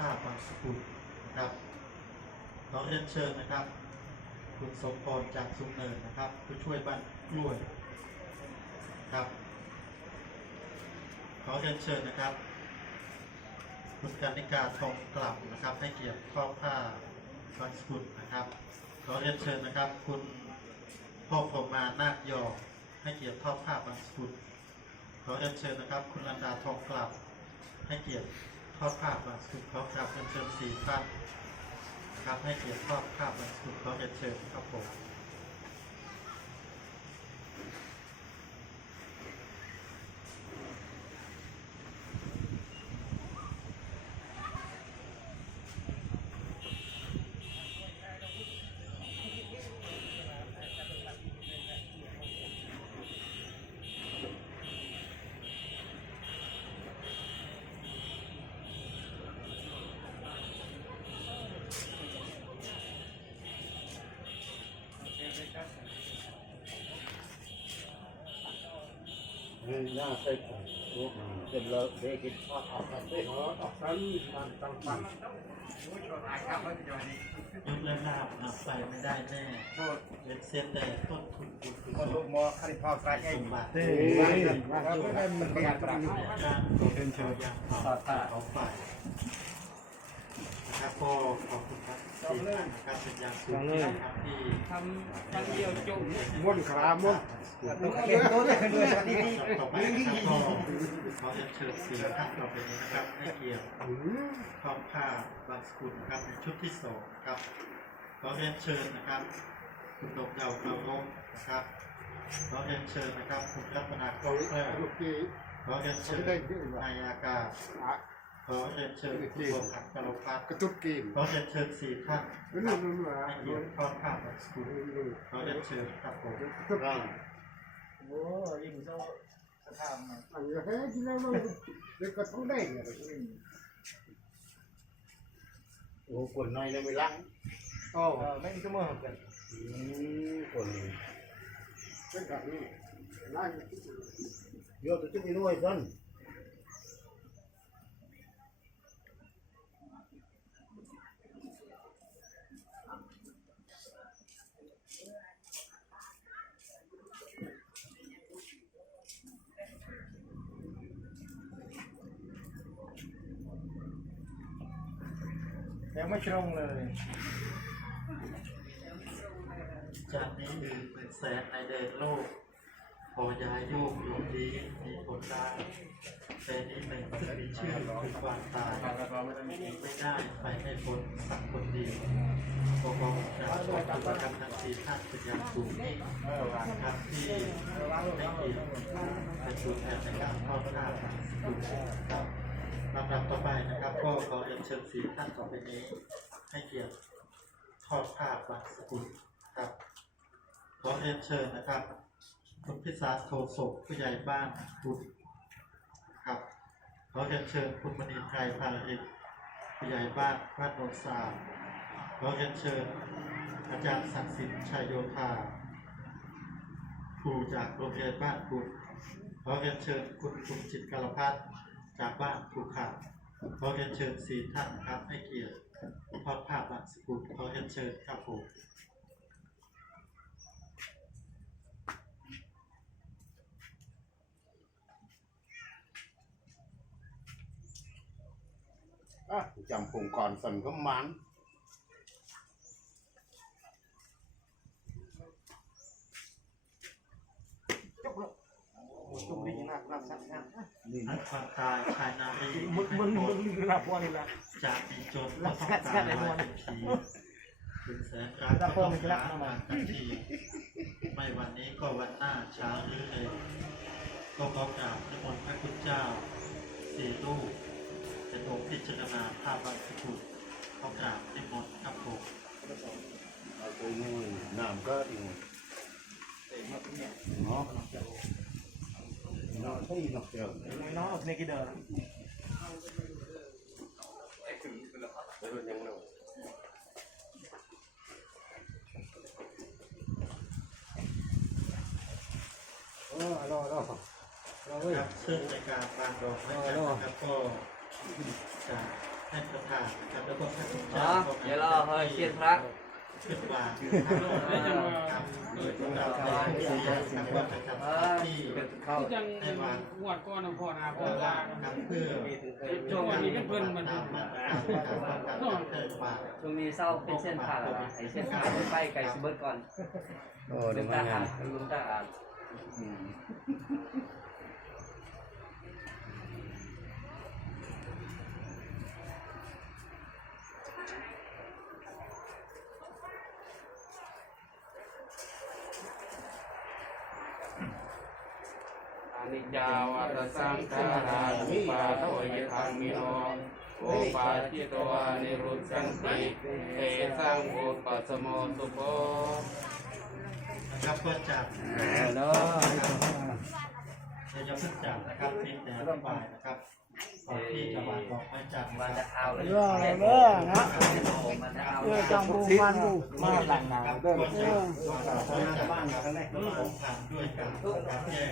ผ้าบางสกุลนะครับขอเรียนเชิญนะครับ คุณสมพรจากสุนเนินนะครับผู้ช่วยบ้านกล้วยครับขอเรียนเชิญนะครับคุณการนิกาทองกลับนะครับ ให้เกียรติครอบผ้าบางสกุลนะครับขอเรียนเชิญนะครับ คุณพ่อพรหมานาคยอให้เกียรติทอดผ้าบางสกุลขอเรียนเชิญนะครับ คุณลันดาทองกลับให้เกียรติ ทอดผ้าบางสกุลขอกราบเรียนเชิญสี่ท่านนะครับให้เกียรติทอดผ้าบางสกุลขอเรียนเชิญครับผม น่าใส่ถุงเสร็จแล้วเด็กกินข้าวเอาไปเฮ้ยออกกันมันตั้ งตั้งยกเลิกหน้านับไปไม่ได้แน่เล็นเส้นแต่ต้นทุนบุญกุศคนลลูกมอคาริพอสายสเองมบัติเฮ้เฮ้ยยมันมันประหยัดประหยัดการเชิญเชิญอย่าต่อตาของฝ่ายนะครับก็ขอบคุณ ครับสี่ท่านนะครับเป็นอย่างสูงนะครับที่ทำครั้งเดียวจบม้วนขราม้วนตัวเก็บตัวด้วยด้วยสวัสดีที่ต่อไปนะครับก็ขอเรียนเชิญสี่ท่านต่อไปนี้นะครับให้เกียรติทอดผ้าบางสกุลนะครับในชุดที่สองนะครับขอเรียนเชิญนะครับคุณดกเยาวเการมนะครับขอเรียนเชิญนะครับคุณรัตนากรแก้วลูกที่ขอเรียนเชิญนายอากาศ อเรียนเชิญคุณบัวผักกะโลพัฒน์กระตุกกินขอเรียนเชิญสี่ท่านคนั่นรับนั่นมาให้เกียรติทอดผ้าบางสกุลขอเรียนเชิญครับผมตุกโอ้ยยิ่งโซ่สถานมาอันนี้เฮ้ยที่เราเด็กก็ต้องได้เนี่ยโอ้คนน้อยเลยไม่ล้างโอ้เออไม่มีชั่วโมงกันอืมคนเป็นแบบนี้นั่งเยอะตัวจุ๊บอีด้วยท่าน ยังไม่ตรงเลยจากนี้หนึ่งเป็นแสนในแดนโลกพอยายโยกลงดีมีผลได้แต่นี้หนึ่งซึ่งมีชื่อคือความตายไม่ได้ไปให้พ้นสักคนเดียวขอบอจากขอบคุณกรรมทั้งสี่ท่านเป็นอย่างสูงยิ่สว่างครับที่ให้เกี่ยรติเป็นตัวแทนในการทอดผ้าบาสกุลครับ ลำดับต่อไปนะครับ ก็ขอเรียนเชิญสี่ท่านต่อไปนี้ ให้เกียรติทอดผ้าบางสกุลครับ ขอเรียนเชิญนะครับคุณพิสารโทศกผู้ใหญ่บ้านบุตรครับ ขอเรียนเชิญคุณมณีไพรพาเอกผู้ใหญ่บ้านบ้านโนนสาขอเรียนเชิญอาจารย์ศักดิ์สิทธิ์ชัยโยธาครูจากโรงเรียนบ้านกุดขอเรียนเชิญคุณคุณจิตกาลพัฒน์ จากบ้านภูขาขอเรียนเชิญสี่ท่านครับให้เกียรติพอดผ้าบางสกุลขอเรียนเชิญครับผมอะจำพงก่อนสันก็มัน จุ่มดิหนักหนักสักหนักนี่อันความตายชายนารีมึงมึงมึงหลับวันนี้ละจากมีจนก็ต้องการลาเป็นผีถึงแสนรักก็ต้องหามาทันทีไม่วันนี้ก็วันหน้าเช้าหรือเลยก็ขอกราบนิมนต์พระคุณเจ้าสี่ลูกเป็นอพิจารณาภาพบางสกุลขอกราบนิมนต์ครับผมเอาไปนู่นน้ำก็อีกเนาะ เนาะที่นกเจ้าน้องออกในกี่เดือนเออรอรอรอเว้ยครับซึ่งในการบานดอกไม้จันทร์นะครับก็จะให้ประธานจ้าเนาะเดี๋ยวเราเฮ้ยเชียนพระ ขึ้นมาครับโดยเราได้ที่ทางวัดประจำที่เข้ายังหวดก้อนพ่อนาพ่อลาครับเพื่อช่วงนี้เป็นเพื่อนมันตามมาตรการการเกิดมาช่วงนี้เศร้าเป็นเส้นผ่าแล้วไอ้เส้นผ่าไปไก่สเบิร์ตก่อนโอ้เดี๋ยวมาตาอ่างานลุงตาอ่าน นิจจาวัตสังขาราอุปาโทยธังมิโนโอปาจิตวานิรุตสังติเตสังโอปัสโมสุโภนะครับก็จากเนาะเดี๋ยวจะขึ้นจากนะครับที่แต่ละฝ่ายนะครับก่อนที่จะวางบอกมาจากมามาจะเอาเลยเรื่องอะไรเรื่องนะเอาเรื่องจังบูมันบูมาหลังหนาวเด้อก็จะวางบอกมาจากบ้านเราทั้งแรกก็ผ่านด้วยการแยก